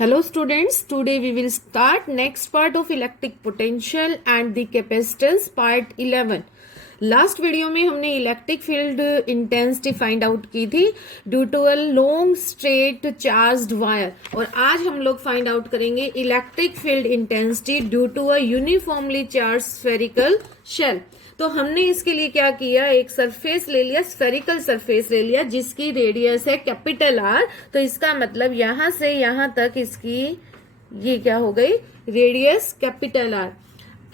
Hello students, today we will start next part of electric potential and the capacitance part 11. Last video में हमने electric field intensity find out की थी due to a long straight charged wire, और आज हम लोग find out करेंगे electric field intensity due to a uniformly charge spherical shell. तो हमने इसके लिए क्या किया, एक सरफेस ले लिया, स्फेरिकल सरफेस ले लिया जिसकी रेडियस है कैपिटल आर। तो इसका मतलब यहां से यहां तक इसकी ये क्या हो गई, रेडियस कैपिटल आर।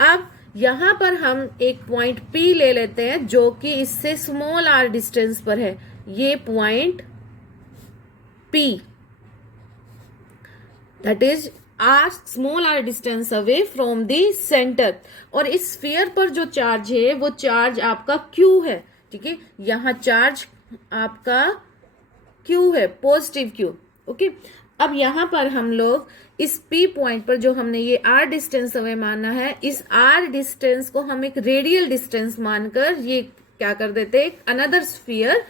अब यहां पर हम एक पॉइंट P ले लेते हैं जो कि इससे स्मॉल आर डिस्टेंस पर है। ये point P that is r small r distance away from the centre. और इस स्फीयर पर जो चार्ज है वो चार्ज आपका Q है। ठीक है, यहां चार्ज आपका Q है, पॉजिटिव Q। ओके, अब यहां पर हम लोग इस P पॉइंट पर जो हमने ये R डिस्टेंस अवे माना है, इस R डिस्टेंस को हम एक रेडियल डिस्टेंस मानकर ये क्या कर देते हैं, अनदर स्फीयर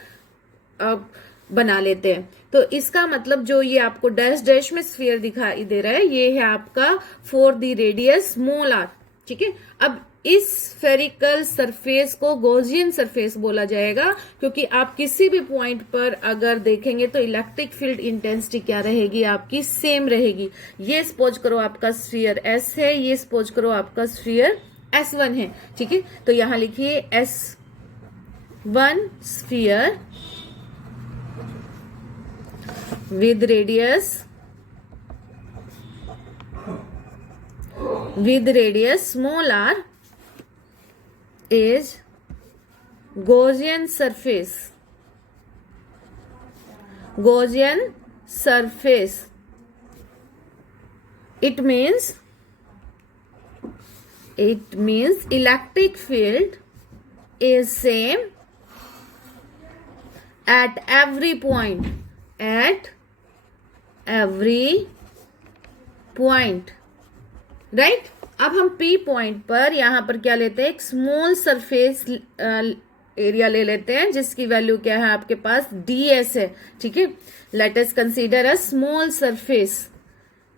बना लेते हैं। तो इसका मतलब जो ये आपको डैश डैश में स्फीयर दिखाई दे रहा है, ये है आपका for the radius small r. ठीक है, अब इस स्फेरिकल सरफेस को गॉसियन सरफेस बोला जाएगा, क्योंकि आप किसी भी पॉइंट पर अगर देखेंगे तो इलेक्ट्रिक फील्ड इंटेंसिटी क्या रहेगी, आपकी सेम रहेगी। ये सपोज करो आपका स्फीयर S है, ये सपोज करो आपका स्फीयर S1 है। ठीक है, तो यहां लिखिए S1 sphere with radius small r is Gaussian surface. It means electric field is same at every point. Right. अब हम P पॉइंट पर यहां पर क्या लेते हैं, एक स्मॉल सरफेस एरिया ले लेते हैं जिसकी वैल्यू क्या है आपके पास, ds है। ठीक है, let us consider a small surface,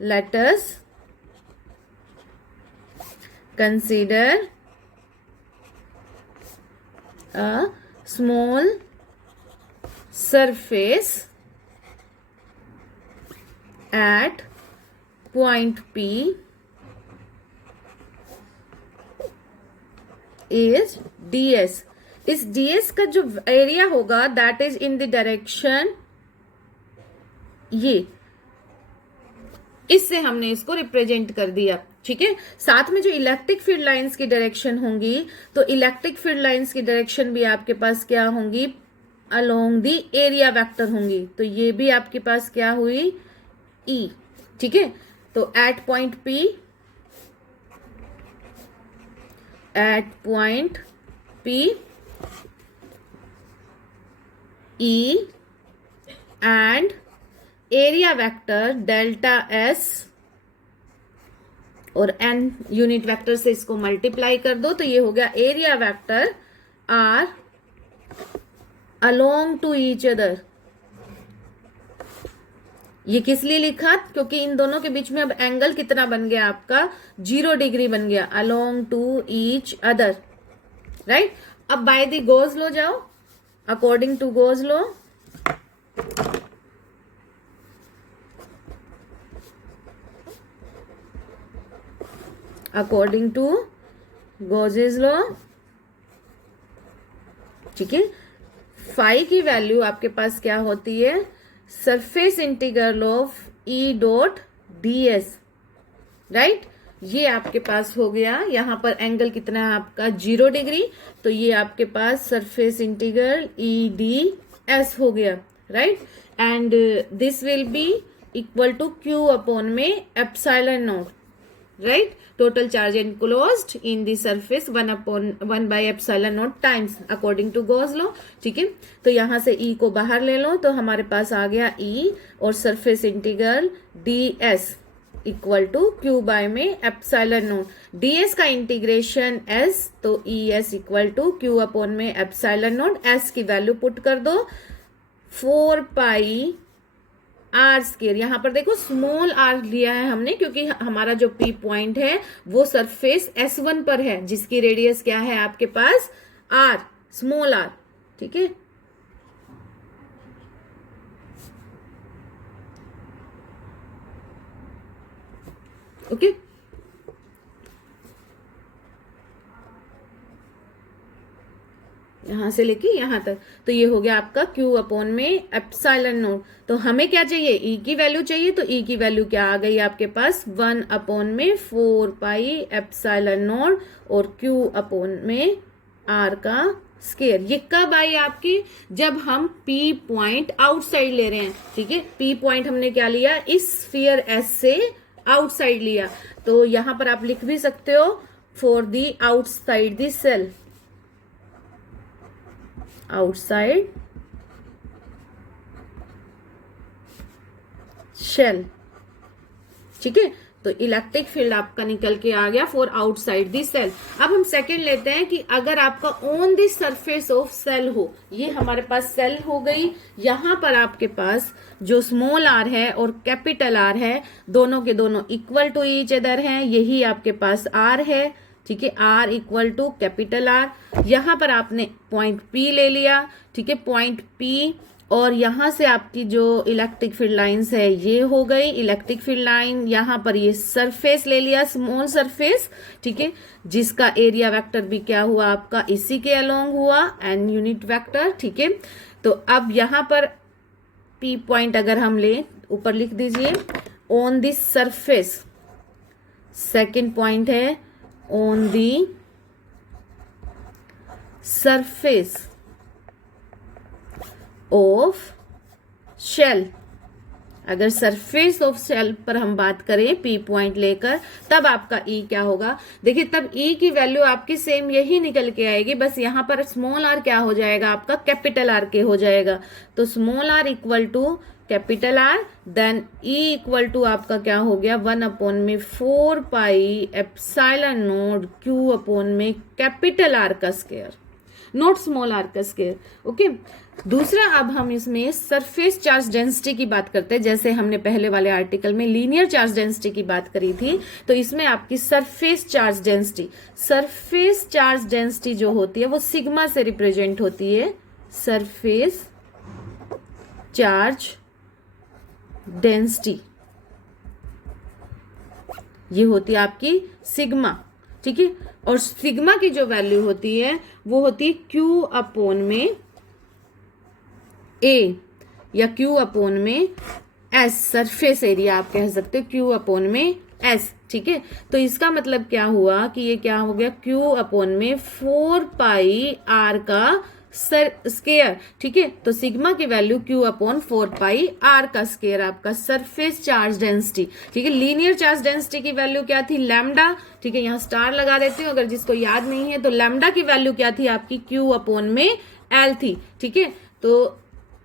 let us consider a small surface at point P is ds। इस ds का जो एरिया होगा that is in the direction, ये इससे हमने इसको रिप्रेजेंट कर दिया। ठीक है, साथ में जो इलेक्ट्रिक फील्ड लाइंस की डायरेक्शन होंगी, तो इलेक्ट्रिक फील्ड लाइंस की डायरेक्शन भी आपके पास क्या होंगी, अलोंग दी एरिया वेक्टर होंगी। तो ये भी आपके पास क्या हुई, E। ठीक है, तो at point P E and area vector delta S और n यूनिट वेक्टर से इसको मल्टीप्लाई कर दो, तो ये हो गया area vector R along to each other. ये किस लिए लिखा, क्योंकि इन दोनों के बीच में अब एंगल कितना बन गया आपका, 0 डिग्री बन गया, along to each other. Right. अब बाय द गॉस लॉ जाओ, according to Gauss law, according to Gauss's law. ठीक है, फाई की वैल्यू आपके पास क्या होती है, surface integral of E dot ds। Right, ये आपके पास हो गया, यहां पर एंगल कितना है आपका, 0 डिग्री। तो ये आपके पास सरफेस इंटीग्रल E ds हो गया। Right, and this will be equal to Q upon में epsilon naught. Right, total charge enclosed in the surface 1 by epsilon naught times according to Gauss law। ठीक है, तो यहां से E को बाहर ले लो, तो हमारे पास आ गया E और surface integral ds equal to Q by में एप्सिलॉन नोट। ds का इंटीग्रेशन S, तो ES equal to Q upon में एप्सिलॉन नोट। S की वैल्यू पुट कर दो, 4 पाई आर स्केयर। यहाँ पर देखो स्मॉल आर लिया है हमने क्योंकि हमारा जो पी पॉइंट है वो सरफेस S1 पर है जिसकी रेडियस क्या है आपके पास आर, स्मॉल आर। ठीक है, ओके। यहां से लेके यहां तक, तो ये हो गया आपका Q अपॉन में एप्सिलॉन नोट। तो हमें क्या चाहिए, E की वैल्यू चाहिए। तो E की वैल्यू क्या आ गई आपके पास 1 अपॉन में 4 पाई एप्सिलॉन नोट और Q अपॉन में R का स्केयर। ये कब आई आपकी, जब हम P पॉइंट आउटसाइड ले रहे हैं। ठीक है, P पॉइंट हमने क्या लिया, इस स्फीयर S से आउटसाइड लिया। तो यहां पर आप लिख भी सकते हो for the outside the shell, outside shell. ठीक है, तो इलेक्ट्रिक फील्ड आपका निकल के आ गया फॉर आउटसाइड दी सेल। अब हम सेकंड लेते हैं कि अगर आपका on the surface of shell हो, ये हमारे पास सेल हो गई, यहां पर आपके पास जो स्मॉल आर है और कैपिटल आर है दोनों के दोनों इक्वल टू ईच अदर हैं, यही आपके पास आर है। ठीक है, r equal to capital R. यहां पर आपने पॉइंट पी ले लिया। ठीक है, पॉइंट पी, और यहां से आपकी जो इलेक्ट्रिक फील्ड लाइंस है ये हो गई इलेक्ट्रिक फील्ड लाइन। यहां पर ये सरफेस ले लिया, स्मॉल सरफेस। ठीक है, जिसका एरिया वेक्टर भी क्या हुआ आपका इसी के अलोंग हुआ, एन यूनिट वेक्टर। ठीक है, तो अब यहां पर पी पॉइंट अगर हम लें, ऊपर लिख दीजिए on this surface. Second point है on the surface of shell. अगर सरफेस ऑफ शेल पर हम बात करें पी पॉइंट लेकर, तब आपका ई क्या होगा, देखिए तब ई की वैल्यू आपकी सेम यही निकल के आएगी, बस यहां पर स्मॉल आर क्या हो जाएगा आपका कैपिटल आर के हो जाएगा। तो small are equal to capital R, then E equal to आपका क्या हो गया 1 अपॉन में 4 pi epsilon naught Q upon में कैपिटल आर का स्क्वायर, नॉट स्मॉल आर का स्क्वायर। ओके, दूसरा अब हम इसमें सरफेस चार्ज डेंसिटी की बात करते हैं। जैसे हमने पहले वाले आर्टिकल में लीनियर चार्ज डेंसिटी की बात करी थी, तो इसमें आपकी surface charge density, surface charge density जो होती है वो सिग्मा से रिप्रेजेंट होती है। सरफेस चार्ज डेंसिटी ये होती है आपकी सिग्मा। ठीक है, और सिग्मा की जो वैल्यू होती है वो होती है Q अपॉन में A या Q अपॉन में S, सरफेस एरिया आप कह सकते हो Q अपॉन में S। ठीक है, तो इसका मतलब क्या हुआ कि ये क्या हो गया Q अपॉन में 4 पाई R का स्केयर। ठीक है, तो सिग्मा की वैल्यू Q अपॉन 4 पाई R का स्केयर आपका सरफेस चार्ज डेंसिटी। ठीक है, लीनियर चार्ज डेंसिटी की वैल्यू क्या थी लैम्डा। ठीक है, यहाँ स्टार लगा देती हूँ अगर जिसको याद नहीं है। तो लैम्डा की वैल्यू क्या थी आपकी Q अपॉन में L थी। ठीक है, तो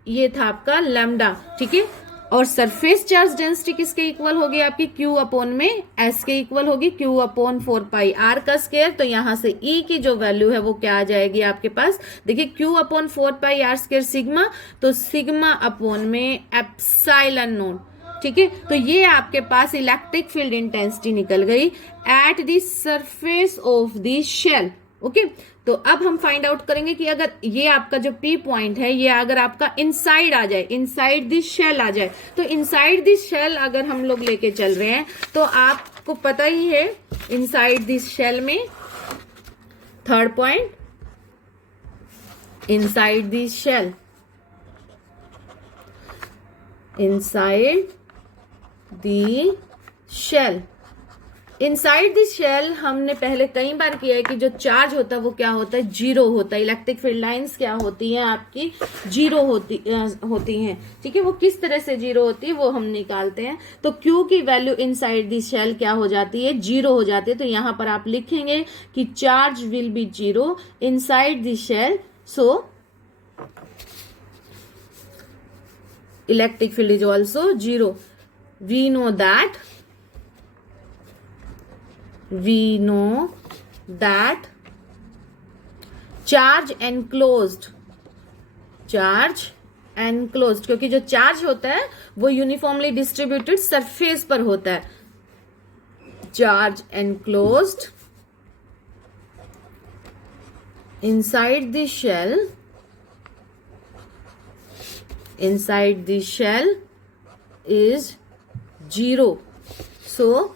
ये था आपका लैम्डा। ठीक है, और सरफेस चार्ज डेंसिटी किसके इक्वल होगी आपकी Q अपॉन में S के इक्वल होगी, Q अपॉन 4 पाई R का स्क्वायर। तो यहां से E की जो वैल्यू है वो क्या आ जाएगी आपके पास, देखिए Q अपॉन 4 पाई R स्क्वायर सिग्मा, तो सिग्मा अपॉन में एप्सिलॉन नोट। ठीक है, तो ये आपके पास इलेक्ट्रिक फील्ड इंटेंसिटी निकल गई at the surface of the shell. Okay, तो अब हम फाइंड आउट करेंगे कि अगर ये आपका जो P पॉइंट है ये अगर आपका इनसाइड आ जाए, इनसाइड दिस शेल आ जाए, तो इनसाइड दिस शेल अगर हम लोग लेके चल रहे हैं तो आपको पता ही है इनसाइड दिस शेल में third point, inside this shell, inside the shell, inside this shell हमने पहले कई बार किया है कि जो चार्ज होता है वो क्या होता है जीरो होता है। इलेक्ट्रिक फील्ड लाइंस क्या होती हैं आपकी जीरो होती हैं। ठीक है, वो किस तरह से जीरो होती है वो हम निकालते हैं। तो Q की वैल्यू इनसाइड दिस शेल क्या हो जाती है, जीरो हो जाती है। तो यहां पर आप लिखेंगे कि charge will be zero inside this shell, so electric field is also zero. We know that charge enclosed enclosed, क्योंकि जो चार्ज होता है वो यूनिफॉर्मली डिस्ट्रीब्यूटेड सरफेस पर होता है. Charge enclosed inside the shell is 0. So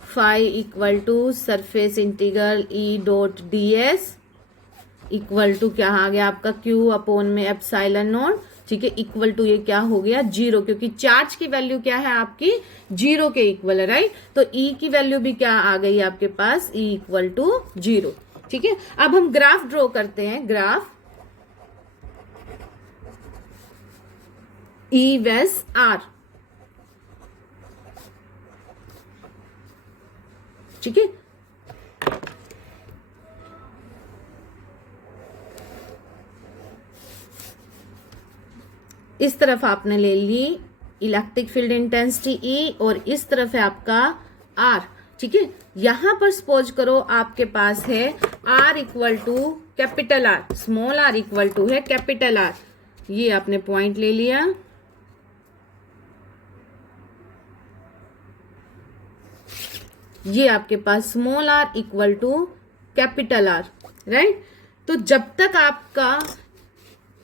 phi equal to surface integral E dot ds equal to क्या आ गया आपका Q अपॉन में एप्सिलॉन नॉट. ठीक है, इक्वल टू ये क्या हो गया 0, क्योंकि चार्ज की वैल्यू क्या है आपकी 0 के इक्वल है, राइट. तो E की वैल्यू भी क्या आ गई आपके पास, E इक्वल टू 0. ठीक है, अब हम ग्राफ ड्रॉ करते हैं. ग्राफ E वेस R. ठीक है, इस तरफ आपने ले ली इलेक्ट्रिक फील्ड इंटेंसिटी E और इस तरफ है आपका R. ठीक है, यहां पर सपोज करो आपके पास है R equal to capital R, small r equal to है कैपिटल R. ये आपने पॉइंट ले लिया. ये आपके पास small r equal to capital R, right. तो जब तक आपका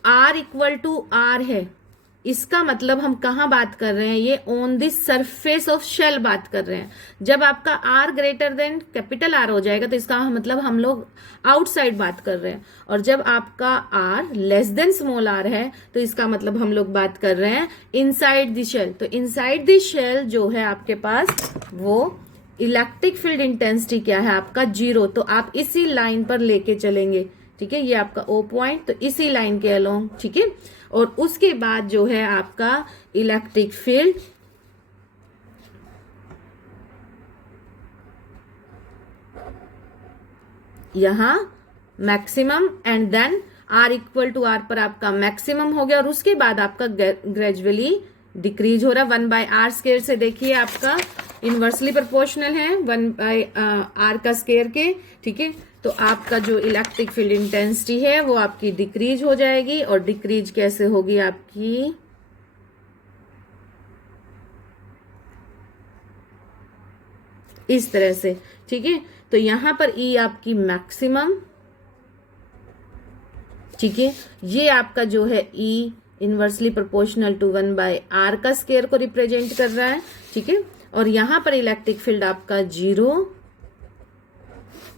r इक्वल टू R है, इसका मतलब हम कहाँ बात कर रहे हैं, ये on the surface of shell बात कर रहे हैं. जब आपका r greater than capital R हो जाएगा तो इसका मतलब हम लोग आउटसाइड बात कर रहे हैं. और जब आपका r less than small r है तो इसका मतलब हम लोग बात कर रहे हैं इनसाइड द शेल. तो इनसाइड द शेल जो है आपके पास वो इलेक्ट्रिक फील्ड इंटेंसिटी क्या है आपका 0. तो आप इसी लाइन पर लेके चलेंगे. ठीक है, ये आपका O पॉइंट, तो इसी लाइन के अलोंग. ठीक है, और उसके बाद जो है आपका इलेक्ट्रिक फील्ड यहां maximum and then R equal to R पर आपका मैक्सिमम हो गया और उसके बाद आपका ग्रेजुअली डिक्रीज हो रहा है 1/r स्केयर से. देखिए आपका इनवर्सली प्रोपोर्शनल है 1/r का स्केयर के. ठीक है, तो आपका जो इलेक्ट्रिक फील्ड इंटेंसिटी है वो आपकी डिक्रीज हो जाएगी. और डिक्रीज कैसे होगी आपकी, इस तरह से. ठीक है, तो यहां पर E आपकी मैक्सिमम. ठीक है, ये आपका जो है E inversely proportional to 1/r का स्केयर को रिप्रेजेंट कर रहा है. ठीक है, और यहां पर इलेक्ट्रिक फील्ड आपका 0.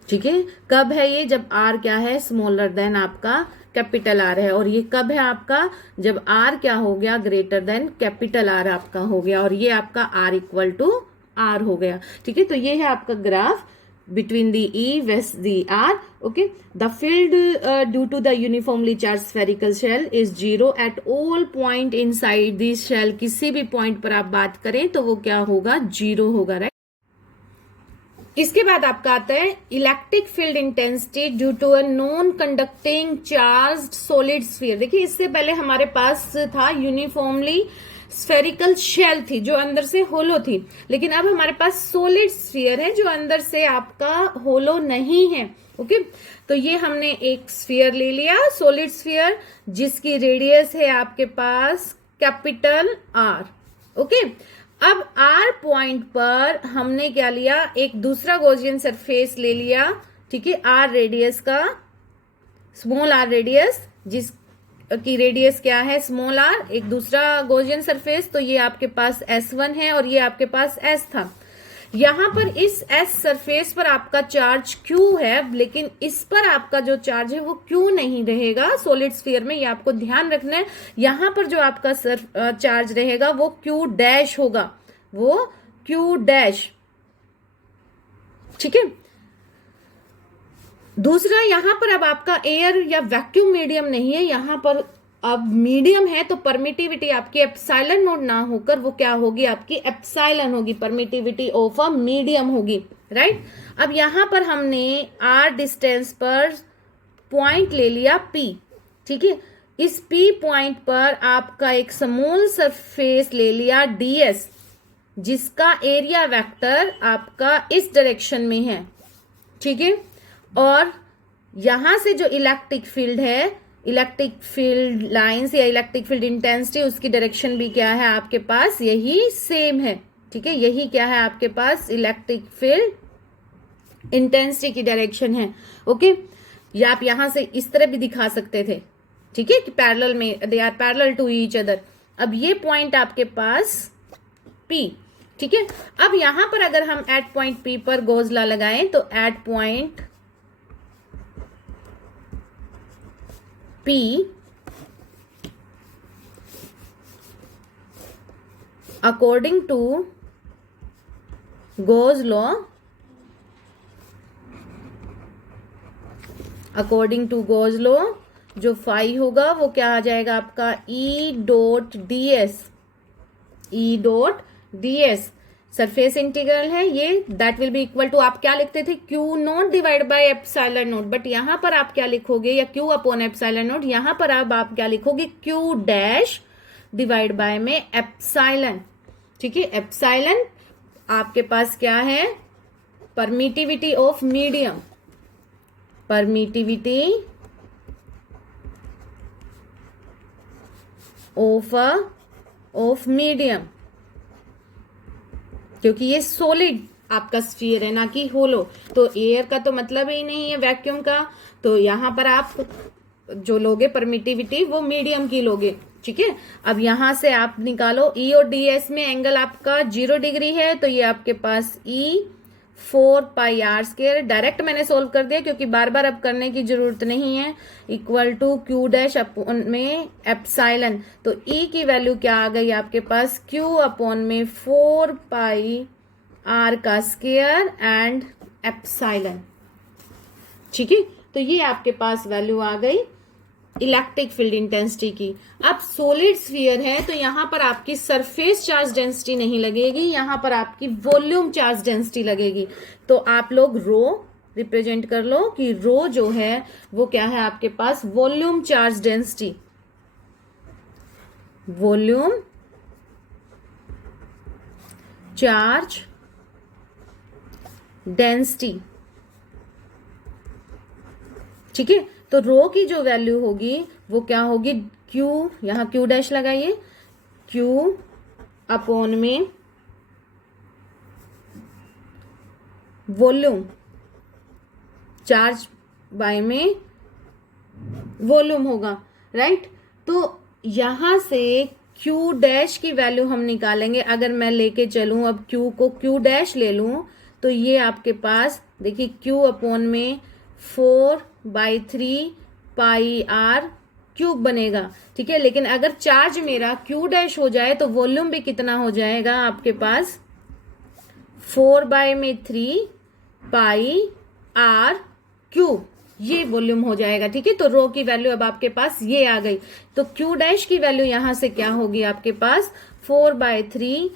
ठीक है, कब है ये, जब R क्या है स्मॉलर देन आपका कैपिटल R है. और ये कब है आपका, जब R क्या हो गया ग्रेटर देन कैपिटल R आपका हो गया. और ये आपका R इक्वल टू R हो गया. ठीक है, तो ये है आपका graph between the E with the R. Okay, the field due to the uniformly charged spherical shell is 0 at all point inside the shell. किसी भी पॉइंट पर आप बात करें तो वो क्या होगा 0 होगा, राइट. इसके बाद आपका आता है electric field intensity due to a non conducting charged solid sphere. देखिए इससे पहले हमारे पास था यूनिफॉर्मली स्फेरिकल शेल थी जो अंदर से होलो थी, लेकिन अब हमारे पास सॉलिड स्फीयर है जो अंदर से आपका होलो नहीं है. ओके, तो ये हमने एक स्फीयर ले लिया सॉलिड स्फीयर जिसकी रेडियस है आपके पास कैपिटल R. ओके, अब R पॉइंट पर हमने क्या लिया, एक दूसरा गॉसियन सरफेस ले लिया. ठीक है, R रेडियस का, स्मॉल r रेडियस जिस की रेडियस क्या है स्मॉल r, एक दूसरा गॉसियन सरफेस. तो ये आपके पास S1 है और ये आपके पास S था. यहां पर इस S सरफेस पर आपका चार्ज Q है, लेकिन इस पर आपका जो चार्ज है वो Q नहीं रहेगा सॉलिड स्फीयर में. ये आपको ध्यान रखना है. यहां पर जो आपका चार्ज रहेगा वो Q डैश होगा, वो Q डैश. ठीक है, दूसरा यहां पर अब आपका एयर या वैक्यूम मीडियम नहीं है, यहां पर अब मीडियम है. तो परमिटिविटी आपकी एप्सिलॉन नॉट ना होकर वो क्या होगी आपकी एप्सिलॉन होगी, परमिटिविटी ऑफ अ मीडियम होगी, राइट. अब यहां पर हमने R डिस्टेंस पर पॉइंट ले लिया P. ठीक है, इस P पॉइंट पर आपका एक स्मॉल सरफेस ले लिया DS जिसका एरिया वेक्टर आपका इस डायरेक्शन में है. ठीक है, और यहां से जो इलेक्ट्रिक फील्ड है इलेक्ट्रिक फील्ड लाइंस या इलेक्ट्रिक फील्ड इंटेंसिटी, उसकी डायरेक्शन भी क्या है आपके पास, यही सेम है। ठीक है, यही क्या है आपके पास, इलेक्ट्रिक फील्ड इंटेंसिटी की डायरेक्शन है। ओके, या आप यहां से इस तरह भी दिखा सकते थे। ठीक है, कि पैरेलल में, they are parallel to each other. अब ये पॉइंट आपके पास P, ठीक है। अब यहां पर अगर हम एट पॉइंट P पर गॉस लॉ लगाएं तो at point P according to Gauss law, according to Gauss law जो फाई होगा वो क्या आ जाएगा आपका E dot ds, E dot ds surface integral है ये, that will be equal to, आप क्या लिखते थे, Q naught divide by epsilon naught, but यहां पर आप क्या लिखोगे, या Q अपॉन एप्सिलॉन नोट, यहां पर अब आप क्या लिखोगे, Q डैश डिवाइड बाय में एप्सिलॉन। ठीक है, एप्सिलॉन आपके पास क्या है, permittivity of medium, permittivity of medium, क्योंकि ये सॉलिड आपका स्फीयर है ना कि होलो, तो एयर का तो मतलब ही नहीं है वैक्यूम का, तो यहां पर आप जो लोगे परमिटिविटी वो मीडियम की लोगे। ठीक है, अब यहां से आप निकालो E और ds में एंगल आपका 0 डिग्री है, तो ये आपके पास E 4 pi R square, direct मैंने सोल्व कर दिया क्योंकि बार बार अब करने की जरूरत नहीं है, equal to Q dash upon में एप्सिलॉन, तो E की वैल्यू क्या आ गई आपके पास, Q अपॉन में 4 पाई आर का स्क्वायर एंड एप्सिलॉन। ठीक है, तो ये आपके पास वैल्यू आ गई इलेक्ट्रिक फील्ड इंटेंसिटी की। अब सॉलिड स्फीयर है तो यहां पर आपकी सरफेस चार्ज डेंसिटी नहीं लगेगी, यहां पर आपकी वॉल्यूम चार्ज डेंसिटी लगेगी। तो आप लोग रो रिप्रेजेंट कर लो कि रो जो है वो क्या है आपके पास, volume charge density, volume charge density. ठीक है, तो रो की जो वैल्यू होगी वो क्या होगी, Q, यहां Q डैश लगाइए, Q अपॉन में वॉल्यूम चार्ज बाय में वॉल्यूम होगा, राइट। तो यहां से Q डैश की वैल्यू हम निकालेंगे, अगर मैं लेके चलूं अब Q को Q डैश ले लूं तो ये आपके पास देखिए Q अपॉन में 4/3 पाई आर क्यूब बनेगा। ठीक है, लेकिन अगर चार्ज मेरा Q डैश हो जाए तो वॉल्यूम भी कितना हो जाएगा आपके पास, 4/3 पाई आर क्यूब, ये वॉल्यूम हो जाएगा। ठीक है, तो रो की वैल्यू अब आपके पास ये आ गई, तो Q डैश की वैल्यू यहां से क्या होगी आपके पास, 4/3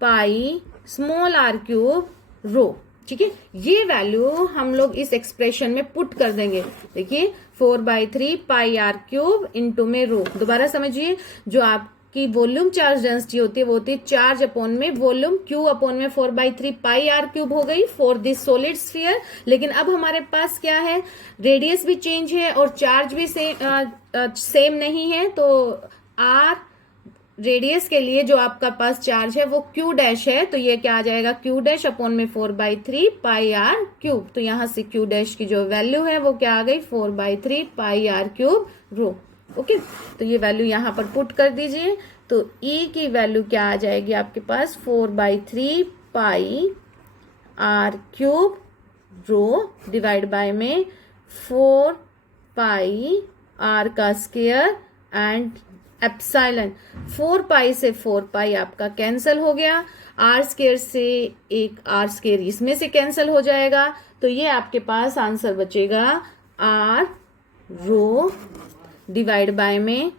पाई स्मॉल आर क्यूब रो। ठीक है, ये वैल्यू हम लोग इस एक्सप्रेशन में पुट कर देंगे। देखिए 4/3 पाई आर क्यूब इंटू में रो, दोबारा समझिए, जो आपकी वॉल्यूम चार्ज डेंसिटी होती है वो होती है चार्ज अपॉन में वॉल्यूम, Q अपॉन में 4/3 पाई आर क्यूब हो गई फॉर दिस सॉलिड स्फीयर। लेकिन अब हमारे पास क्या है, रेडियस भी चेंज है और चार्ज भी सेम नहीं है, तो आर रेडियस के लिए जो आपका पास चार्ज है वो Q डैश है, तो ये क्या आ जाएगा, Q डैश अपॉन में 4/3 पाई आर क्यूब, तो यहां से Q डैश की जो वैल्यू है वो क्या आ गई, 4/3 पाई आर क्यूब रो। ओके, तो ये वैल्यू यहां पर पुट कर दीजिए, तो E की वैल्यू क्या आ जाएगी आपके पास, 4/3 pi R cube rho divide by में 4 पाई आर का स्क्वायर एंड एप्सिलॉन। 4 पाई से 4 पाई आपका कैंसिल हो गया, आर स्क्वायर से एक आर स्क्वायर इसमें से कैंसिल हो जाएगा, तो ये आपके पास आंसर बचेगा आर रो डिवाइड बाय में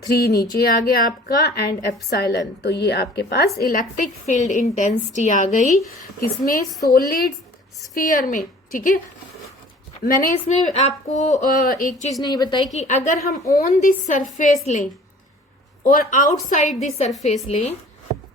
3 नीचे आ गया आपका एंड एप्सिलॉन। तो ये आपके पास इलेक्ट्रिक फील्ड इंटेंसिटी आ गई किसमें, सॉलिड स्फीयर में। ठीक है, मैंने इसमें आपको एक चीज नहीं बताई कि अगर हम ऑन दिस सरफेस लें और आउटसाइड दिस सरफेस लें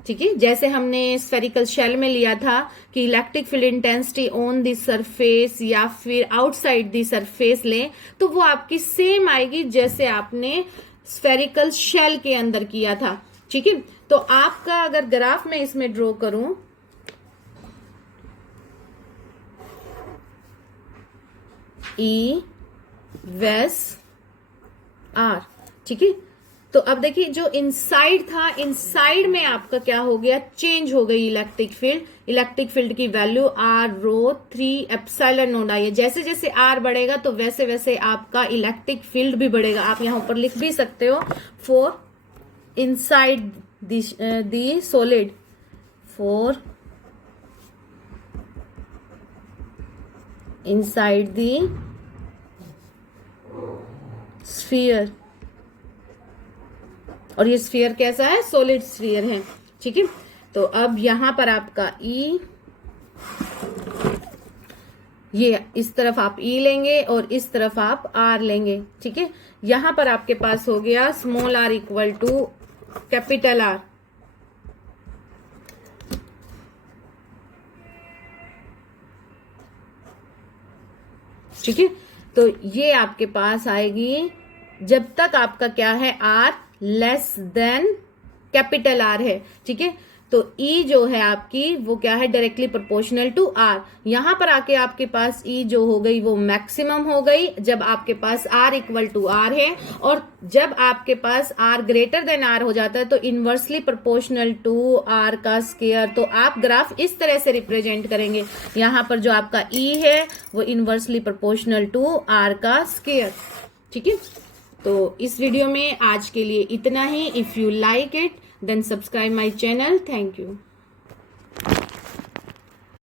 ठीक है, जैसे हमने स्फेरिकल शेल में लिया था कि electric field intensity on the surface या फिर आउटसाइड द सरफेस लें, तो वो आपकी सेम आएगी जैसे आपने स्फेरिकल शेल के अंदर किया था। ठीक है, तो आपका अगर ग्राफ में इसमें ड्रॉ करूं, ई वेस आर, ठीक है, तो अब देखिए जो इनसाइड था, इनसाइड में आपका क्या हो गया, चेंज हो गई इलेक्ट्रिक फील्ड। इलेक्ट्रिक फील्ड की value R rho 3 epsilon naught आई है। जैसे जैसे आर बढ़ेगा तो वैसे वैसे आपका इलेक्ट्रिक फील्ड भी बढ़ेगा। आप यहां ऊपर लिख भी सकते हो for inside the solid, for inside the sphere, और ये स्फीयर कैसा है, सॉलिड स्फीयर है। ठीक है, तो अब यहां पर आपका ई, ये इस तरफ आप ई लेंगे और इस तरफ आप आर लेंगे। ठीक है, यहां पर आपके पास हो गया small are equal to capital R. ठीक है, तो ये आपके पास आएगी जब तक आपका क्या है, R less than capital R है। ठीक है, तो ई जो है आपकी वो क्या है, डायरेक्टली प्रोपोर्शनल टू आर। यहां पर आके आपके पास ई जो हो गई वो मैक्सिमम हो गई जब आपके पास आर इक्वल टू आर है, और जब आपके पास आर ग्रेटर देन आर हो जाता है तो इनवर्सली प्रोपोर्शनल टू आर का स्क्वायर। तो आप ग्राफ इस तरह से रिप्रेजेंट करेंगे, यहां पर जो आपका ई है वो इनवर्सली प्रोपोर्शनल टू आर का स्क्वायर। ठीक है, तो इस वीडियो में आज के लिए इतना ही। If you like it then subscribe my channel. Thank you.